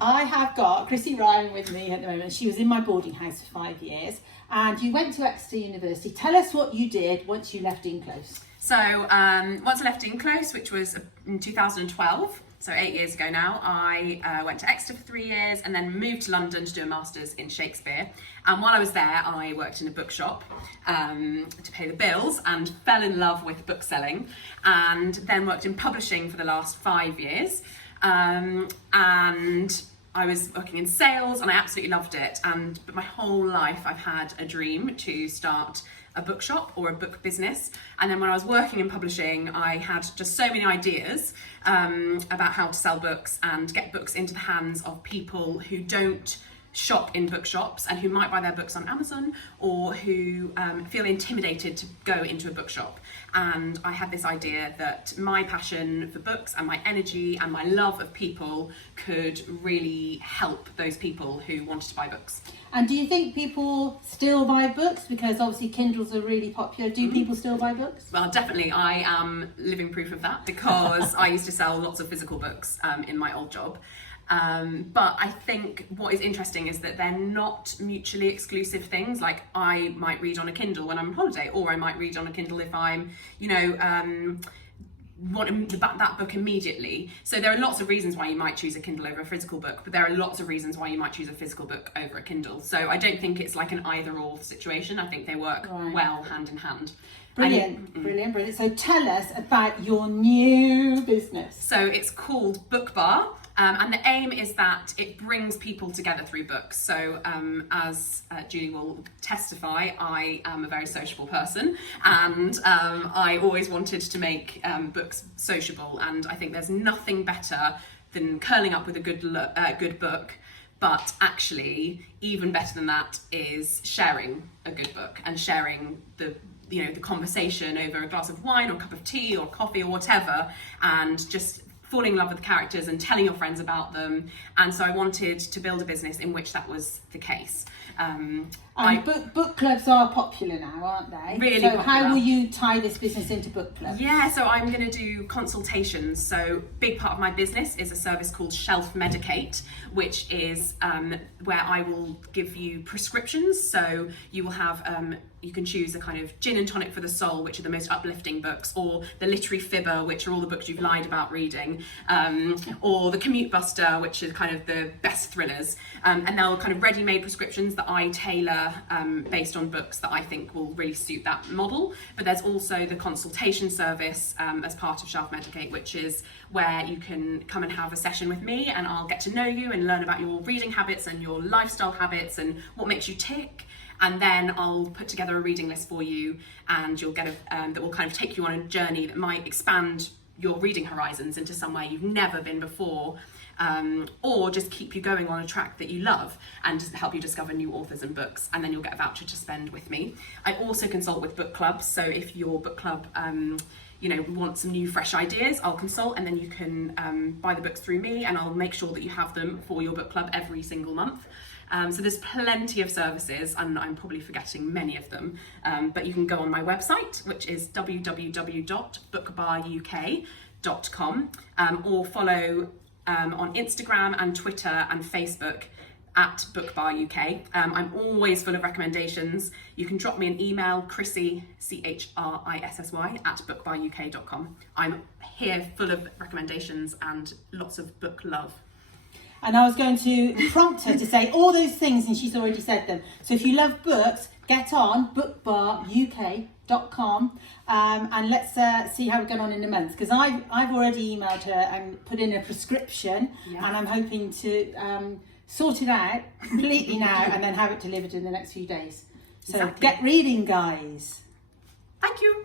I have got Chrissy Ryan with me at the moment. She was in my boarding house for 5 years, and you went to Exeter University. Tell us what you did once you left Inclose. So once I left Inclose, which was in 2012, so 8 years ago now, I went to Exeter for 3 years and then moved to London to do a master's in Shakespeare. And while I was there, I worked in a bookshop to pay the bills and fell in love with bookselling, and then worked in publishing for the last 5 years. And I was working in sales and I absolutely loved it. But my whole life I've had a dream to start a bookshop or a book business. And then when I was working in publishing, I had just so many ideas about how to sell books and get books into the hands of people who don't shop in bookshops and who might buy their books on Amazon, or who feel intimidated to go into a bookshop. And I had this idea that my passion for books and my energy and my love of people could really help those people who wanted to buy books. And do you think people still buy books? Because obviously Kindles are really popular. Do people still buy books? Well, definitely. I am living proof of that, because I used to sell lots of physical books in my old job. But I think what is interesting is that they're not mutually exclusive things. Like, I might read on a Kindle when I'm on holiday, or I might read on a Kindle if I'm, want that book immediately. So there are lots of reasons why you might choose a Kindle over a physical book, but there are lots of reasons why you might choose a physical book over a Kindle. So I don't think it's like an either or situation. I think they work well hand in hand. Brilliant. So tell us about your new business. So it's called Book Bar. And the aim is that it brings people together through books. So as Julie will testify, I am a very sociable person, and I always wanted to make books sociable. And I think there's nothing better than curling up with a good book. But actually, even better than that is sharing a good book and sharing the conversation over a glass of wine or a cup of tea or coffee or whatever, and just falling in love with the characters and telling your friends about them. And so I wanted to build a business in which that was the case. Book clubs are popular now, aren't they? Really so popular. How will you tie this business into book clubs? Yeah, so I'm going to do consultations. So big part of my business is a service called Shelf Medicate, which is where I will give you prescriptions. So you will have you can choose a kind of gin and tonic for the soul, which are the most uplifting books, or the literary fibber, which are all the books you've lied about reading, or the commute buster, which is kind of the best thrillers. And they're kind of ready-made prescriptions that I tailor based on books that I think will really suit that model. But there's also the consultation service as part of Shelf Medicate, which is where you can come and have a session with me, and I'll get to know you and learn about your reading habits and your lifestyle habits and what makes you tick. And then I'll put together a reading list for you, and you'll get that will kind of take you on a journey that might expand your reading horizons into somewhere you've never been before, or just keep you going on a track that you love and just help you discover new authors and books. And then you'll get a voucher to spend with me. I also consult with book clubs, so if your book club want some new fresh ideas, I'll consult, and then you can buy the books through me, and I'll make sure that you have them for your book club every single month. So there's plenty of services, and I'm probably forgetting many of them, but you can go on my website, which is www.bookbaruk.com, or follow on Instagram and Twitter and Facebook at bookbaruk. I'm always full of recommendations. You can drop me an email, Chrissy, Chrisissy, at bookbaruk.com. I'm here full of recommendations and lots of book love. And I was going to prompt her to say all those things, and she's already said them. So if you love books, get on bookbaruk.com, and let's see how we get on in a month. Because I've already emailed her and put in a prescription, and I'm hoping to sort it out completely now and then have it delivered in the next few days. So Get reading, guys. Thank you.